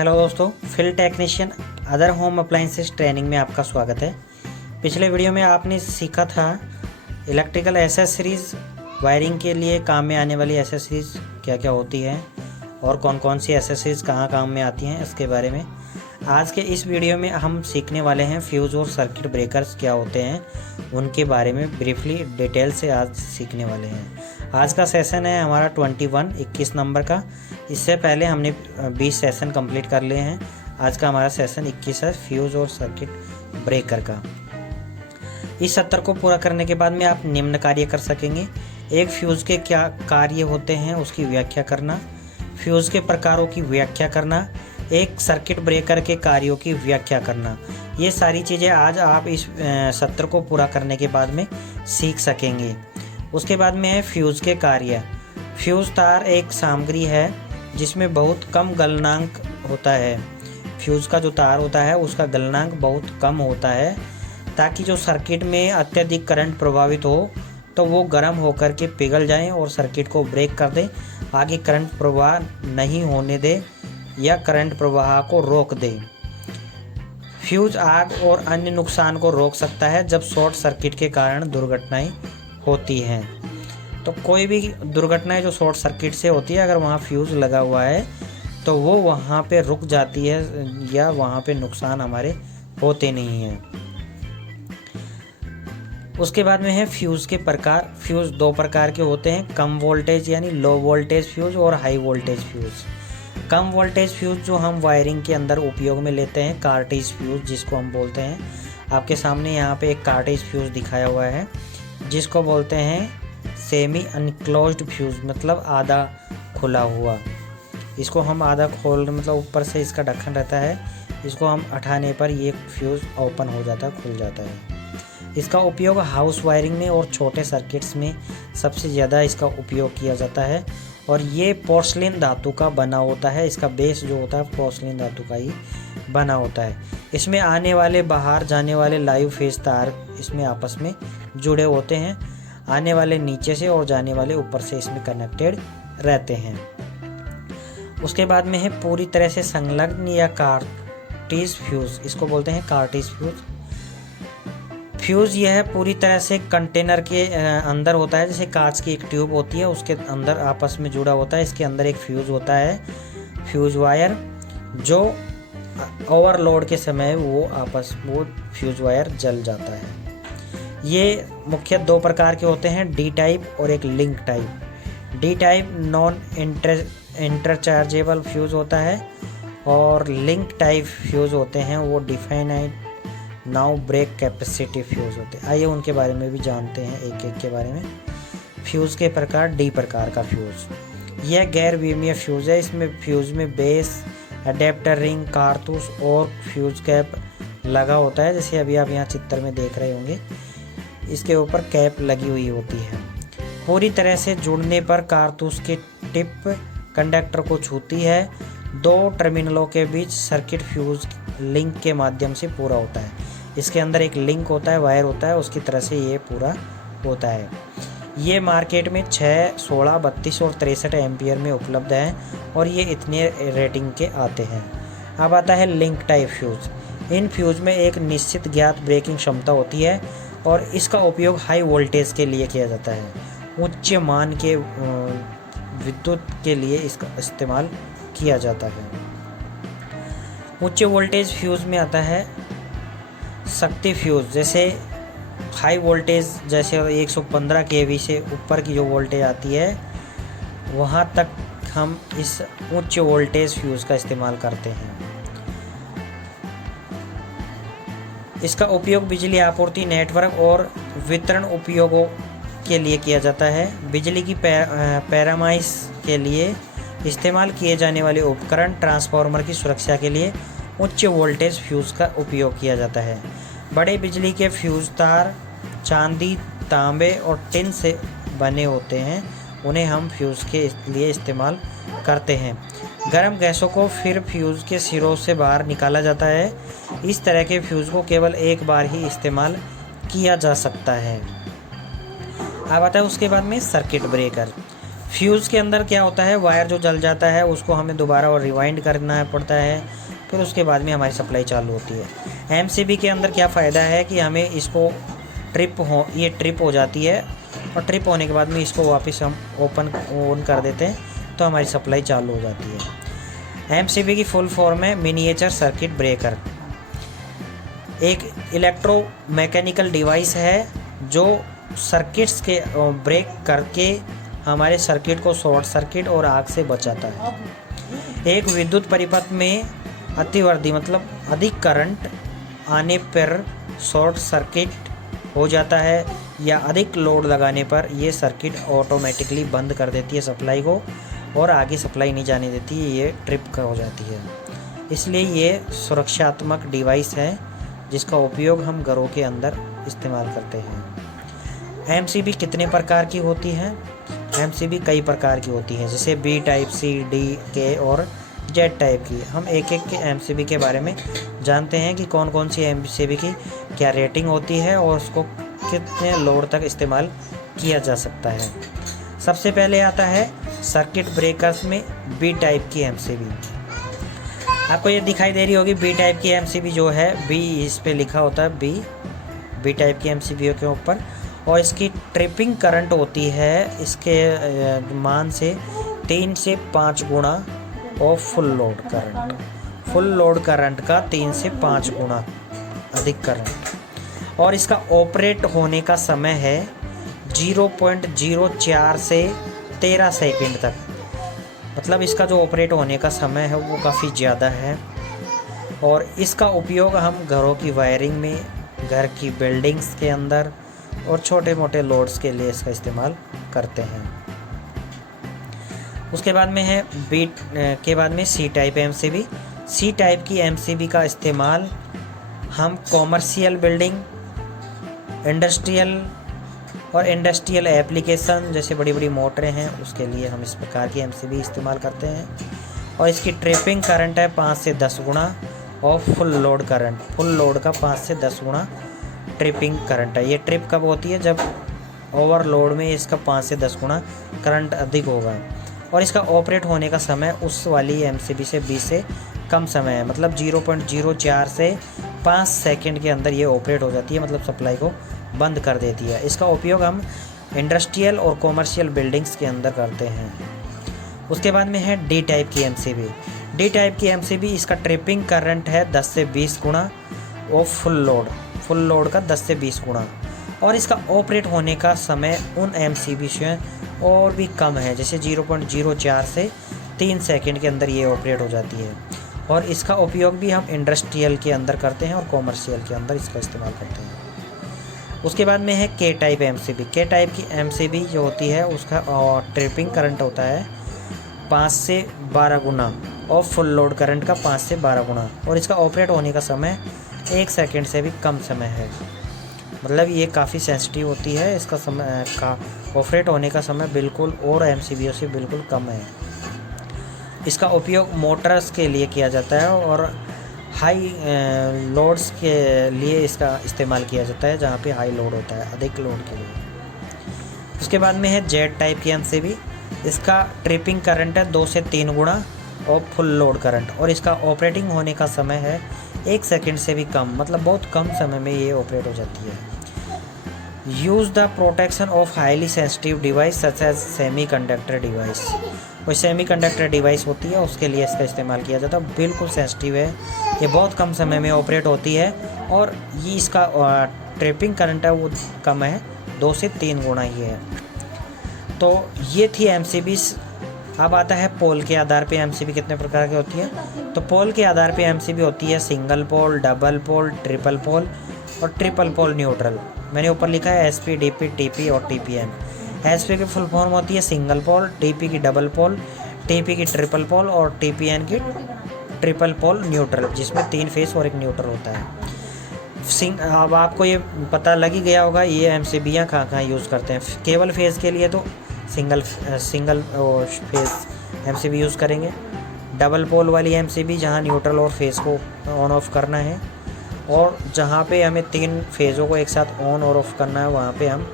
Hello दोस्तों, field technician other home appliances training में आपका स्वागत है। पिछले वीडियो में आपने सीखा था इलेक्ट्रिकल एसेसरीज़, वायरिंग के लिए काम में आने वाली एसेसरीज़ क्या क्या होती हैं और कौन कौन सी एसेसरीज़ कहाँ काम में आती हैं, इसके बारे में। आज के इस वीडियो में हम सीखने वाले हैं फ्यूज़ और सर्किट ब्रेकर्स क्या होते हैं, उनके बारे में ब्रीफली डिटेल से आज सीखने वाले हैं। आज का सेशन है हमारा 21 नंबर का। इससे पहले हमने 20 सेशन कंप्लीट कर लिए हैं। आज का हमारा सेशन 21 है, फ्यूज़ और सर्किट ब्रेकर का। इस सत्र को पूरा करने के बाद में आप निम्न कार्य कर सकेंगे। एक फ्यूज़ के क्या कार्य होते हैं उसकी व्याख्या करना, फ्यूज़ के प्रकारों की व्याख्या करना, एक सर्किट ब्रेकर के कार्यों की व्याख्या करना। ये सारी चीज़ें आज आप इस सत्र को पूरा करने के बाद में सीख सकेंगे। उसके बाद में है फ्यूज़ के कार्य। फ्यूज़ तार एक सामग्री है जिसमें बहुत कम गलनांक होता है। फ्यूज़ का जो तार होता है उसका गलनांक बहुत कम होता है, ताकि जो सर्किट में अत्यधिक करंट प्रभावित हो तो वो गर्म होकर के पिघल जाए और सर्किट को ब्रेक कर दे, आगे करंट प्रवाह नहीं होने दे या करंट प्रवाह को रोक दे। फ्यूज़ आग और अन्य नुकसान को रोक सकता है जब शॉर्ट सर्किट के कारण दुर्घटनाएं होती हैं। तो कोई भी दुर्घटनाएं जो शॉर्ट सर्किट से होती है, अगर वहाँ फ्यूज़ लगा हुआ है तो वो वहाँ पे रुक जाती है या वहाँ पे नुकसान हमारे होते नहीं हैं। उसके बाद में है फ्यूज़ के प्रकार। फ्यूज़ दो प्रकार के होते हैं, कम वोल्टेज यानी लो वोल्टेज फ्यूज़ और हाई वोल्टेज फ्यूज़। कम वोल्टेज फ्यूज़ जो हम वायरिंग के अंदर उपयोग में लेते हैं, कार्टेज फ्यूज़ जिसको हम बोलते हैं। आपके सामने यहाँ पे एक कार्टेज फ्यूज़ दिखाया हुआ है जिसको बोलते हैं सेमी अनक्लोज्ड फ्यूज़, मतलब आधा खुला हुआ। इसको हम आधा खोल, मतलब ऊपर से इसका ढक्कन रहता है, इसको हम हटाने पर ये फ्यूज़ ओपन हो जाता है, खुल जाता है। इसका उपयोग हाउस वायरिंग में और छोटे सर्किट्स में सबसे ज़्यादा इसका उपयोग किया जाता है। और ये पोर्सलिन धातु का बना होता है, इसका बेस जो होता है पोर्सलिन धातु का ही बना होता है। इसमें आने वाले बाहर जाने वाले लाइव फेज तार इसमें आपस में जुड़े होते हैं, आने वाले नीचे से और जाने वाले ऊपर से इसमें कनेक्टेड रहते हैं। उसके बाद में है पूरी तरह से संलग्न या कार्टेज फ्यूज़, इसको बोलते हैं कार्टेज फ्यूज़। फ्यूज़ यह पूरी तरह से कंटेनर के अंदर होता है, जैसे कांच की एक ट्यूब होती है उसके अंदर आपस में जुड़ा होता है। इसके अंदर एक फ्यूज़ होता है, फ्यूज़ वायर, जो ओवरलोड के समय वो फ्यूज़ वायर जल जाता है। ये मुख्य दो प्रकार के होते हैं, डी टाइप और एक link type. D type non interchangeable fuse होता है और लिंक टाइप फ्यूज़ होते हैं वो definite now break capacity fuse होते हैं। आइए उनके बारे में भी जानते हैं एक एक के बारे में। फ्यूज़ के प्रकार, डी प्रकार का फ्यूज़, यह गैर विमीय फ्यूज़ है। इसमें फ्यूज़ में बेस, अडेप्टर रिंग, कारतूस और फ्यूज़ कैप लगा होता है, जैसे अभी आप यहाँ चित्र में देख रहे होंगे। इसके ऊपर कैप लगी हुई होती है। पूरी तरह से जुड़ने पर कारतूस की टिप कंडक्टर को छूती है। दो टर्मिनलों के बीच सर्किट फ्यूज़ लिंक के माध्यम से पूरा होता है। इसके अंदर एक लिंक होता है, वायर होता है, उसकी तरह से ये पूरा होता है। ये मार्केट में 6, 16, 32 और 63 एम्पियर में उपलब्ध है और ये इतने रेटिंग के आते हैं। अब आता है लिंक टाइप फ्यूज़। इन फ्यूज़ में एक निश्चित ज्ञात ब्रेकिंग क्षमता होती है और इसका उपयोग हाई वोल्टेज के लिए किया जाता है। उच्च मान के विद्युत के लिए इसका इस्तेमाल किया जाता है। उच्च वोल्टेज फ्यूज़ में आता है शक्ति फ्यूज़, जैसे हाई वोल्टेज जैसे 115 kV से ऊपर की जो वोल्टेज आती है वहाँ तक हम इस उच्च वोल्टेज फ्यूज़ का इस्तेमाल करते हैं। इसका उपयोग बिजली आपूर्ति, नेटवर्क और वितरण उपयोगों के लिए किया जाता है। बिजली की पैरामाइज के लिए इस्तेमाल किए जाने वाले उपकरण, ट्रांसफार्मर की सुरक्षा के लिए उच्च वोल्टेज फ्यूज़ का उपयोग किया जाता है। बड़े बिजली के फ्यूज़ तार चांदी, तांबे और टिन से बने होते हैं, उन्हें हम फ्यूज़ के लिए इस्तेमाल करते हैं। गर्म गैसों को फिर फ्यूज़ के सिरों से बाहर निकाला जाता है। इस तरह के फ्यूज़ को केवल एक बार ही इस्तेमाल किया जा सकता है। अब आता है उसके बाद में सर्किट ब्रेकर। फ्यूज़ के अंदर क्या होता है, वायर जो जल जाता है उसको हमें दोबारा और रिवाइंड करना पड़ता है, फिर उसके बाद में हमारी सप्लाई चालू होती है। एमसीबी के अंदर क्या फ़ायदा है कि हमें इसको ये ट्रिप हो जाती है, और ट्रिप होने के बाद में इसको वापस हम ऑन कर देते हैं तो हमारी सप्लाई चालू हो जाती है। एमसीबी की फुल फॉर्म है मिनिएचर सर्किट ब्रेकर। एक इलेक्ट्रो मैकेनिकल डिवाइस है जो सर्किट्स के ब्रेक करके हमारे सर्किट को शॉर्ट सर्किट और आग से बचाता है। एक विद्युत परिपथ में अतिवर्धी मतलब अधिक करंट आने पर शॉर्ट सर्किट हो जाता है, या अधिक लोड लगाने पर ये सर्किट ऑटोमेटिकली बंद कर देती है सप्लाई को, और आगे सप्लाई नहीं जाने देती है, ये ट्रिप का हो जाती है। इसलिए ये सुरक्षात्मक डिवाइस है जिसका उपयोग हम घरों के अंदर इस्तेमाल करते हैं। एमसीबी कितने प्रकार की होती है? एमसीबी कई प्रकार की होती है, जैसे बी टाइप, सी, डी, के और जेड टाइप की। हम एक एक के एमसीबी के बारे में जानते हैं कि कौन कौन सी एमसीबी की क्या रेटिंग होती है और उसको कितने लोड तक इस्तेमाल किया जा सकता है। सबसे पहले आता है सर्किट ब्रेकर्स में बी टाइप की एमसीबी। आपको ये दिखाई दे रही होगी बी टाइप की एमसीबी जो है, बी इस पे लिखा होता है बी टाइप की एमसीबी के ऊपर, और इसकी ट्रिपिंग करंट होती है इसके मान से 3 से 5 गुना ऑफ फुल लोड करंट का 3 से 5 गुना अधिक करंट। और इसका ऑपरेट होने का समय है 0.04 से 13 सेकंड तक। मतलब इसका जो ऑपरेट होने का समय है वो काफ़ी ज़्यादा है, और इसका उपयोग हम घरों की वायरिंग में, घर की बिल्डिंग्स के अंदर और छोटे मोटे लोड्स के लिए इसका इस्तेमाल करते हैं। उसके बाद में है के बाद में C type MCB. C type की एमसीबी का इस्तेमाल हम कॉमर्शियल बिल्डिंग, इंडस्ट्रियल एप्लीकेशन जैसे बड़ी बड़ी मोटरें हैं उसके लिए हम इस प्रकार की एमसीबी इस्तेमाल करते हैं। और इसकी ट्रिपिंग करंट है 5 से 10 गुना, और फुल लोड का 5 से 10 गुना ट्रिपिंग करंट है। ये ट्रिप कब होती है? जब ओवरलोड में इसका 5 से 10 गुना करंट अधिक होगा। और इसका ऑपरेट होने का समय उस वाली एमसीबी से 20 से कम समय है, मतलब 0.04 से 5 सेकंड के अंदर ये ऑपरेट हो जाती है, मतलब सप्लाई को बंद कर देती है। इसका उपयोग हम इंडस्ट्रियल और कॉमर्शियल बिल्डिंग्स के अंदर करते हैं। उसके बाद में है डी टाइप की एमसीबी। डी टाइप की एमसीबी, इसका ट्रिपिंग करंट है 10 से 20 गुना और फुल लोड का 10 से 20 गुना। और इसका ऑपरेट होने का समय उन एमसीबी से और भी कम है, जैसे 0.04 से 3 सेकंड के अंदर ये ऑपरेट हो जाती है। और इसका उपयोग भी हम इंडस्ट्रियल के अंदर करते हैं और कॉमर्शियल के अंदर इसका इस्तेमाल करते हैं। उसके बाद में है के टाइप एमसीबी। के टाइप की एमसीबी जो होती है उसका ट्रिपिंग करंट होता है 5 से 12 गुना, और फुल लोड करंट का 5 से 12 गुना। और इसका ऑपरेट होने का समय 1 सेकंड से भी कम समय है, मतलब ये काफ़ी सेंसिटिव होती है। इसका समय का ऑपरेट होने का समय बिल्कुल और एमसीबीओ से बिल्कुल कम है। इसका उपयोग मोटर्स के लिए किया जाता है और हाई लोड्स के लिए इसका इस्तेमाल किया जाता है, जहाँ पे हाई लोड होता है, अधिक लोड के लिए। उसके बाद में है जेड टाइप की एमसीबी। इसका ट्रिपिंग करंट है 2 से 3 गुना और फुल लोड करंट, और इसका ऑपरेटिंग होने का समय है 1 सेकंड से भी कम, मतलब बहुत कम समय में ये ऑपरेट हो जाती है। Use the protection of highly sensitive device such as semiconductor device. कोई सेमी कंडक्टर डिवाइस होती है उसके लिए इसका इस्तेमाल किया जाता है। बिल्कुल सेंसिटिव है, ये बहुत कम समय में ऑपरेट होती है, और ये इसका ट्रिपिंग करंट है वो कम है, 2 से 3 गुना ही है। तो ये थी एमसीबीज़। अब आता है पोल के आधार पे एमसीबी कितने प्रकार की होती है। तो पोल के आधार पे एमसीबी होती है single pole, double pole, triple pole और ट्रिपल पोल न्यूट्रल। मैंने ऊपर लिखा है एसपी, डीपी, टीपी और टीपीएन। एसपी की फुल फॉर्म होती है सिंगल पोल, डीपी की डबल पोल, टीपी की ट्रिपल पोल और टीपीएन की ट्रिपल पोल न्यूट्रल, जिसमें 3 फेस और 1 न्यूट्रल होता है। अब आपको ये पता लग ही गया होगा ये एमसीबीयाँ कहाँ कहाँ यूज़ करते हैं। केवल फेज़ के लिए तो सिंगल फेस एमसीबी यूज़ करेंगे। डबल पोल वाली एमसीबी जहाँ न्यूट्रल और फेस को ऑन ऑफ करना है, और जहाँ पे हमें 3 फेज़ों को एक साथ ऑन और ऑफ करना है वहाँ पे हम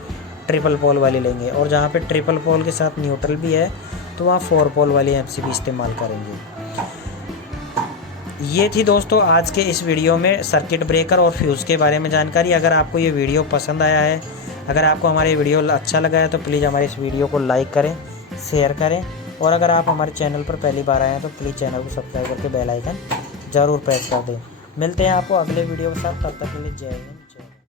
ट्रिपल पोल वाली लेंगे, और जहाँ पे ट्रिपल पोल के साथ न्यूट्रल भी है तो वहाँ 4 पोल वाली MCB इस्तेमाल करेंगे। ये थी दोस्तों आज के इस वीडियो में सर्किट ब्रेकर और फ्यूज़ के बारे में जानकारी। अगर आपको ये वीडियो पसंद आया है, अगर आपको हमारे वीडियो अच्छा लगा है तो प्लीज़ हमारे इस वीडियो को लाइक करें, शेयर करें, और अगर आप हमारे चैनल पर पहली बार आए हैं तो प्लीज़ चैनल को सब्सक्राइब करके बेल आइकन ज़रूर प्रेस कर दें। मिलते हैं आपको अगले वीडियो के साथ, तब तक के लिए जय हिंद।